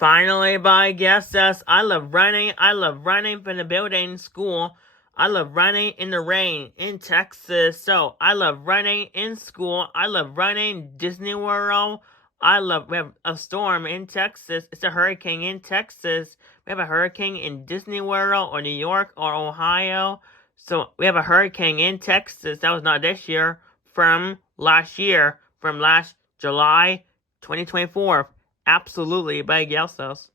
Finally, by guesses, I love running. I love running from the building school. I love running in the rain in Texas. So I love running in school. I love running Disney World. We have a storm in Texas. It's a hurricane in Texas. We have a hurricane in Disney World or New York or Ohio. So we have a hurricane in Texas. That was not this year. From last year. From last July 2024. Absolutely, by Gelsos.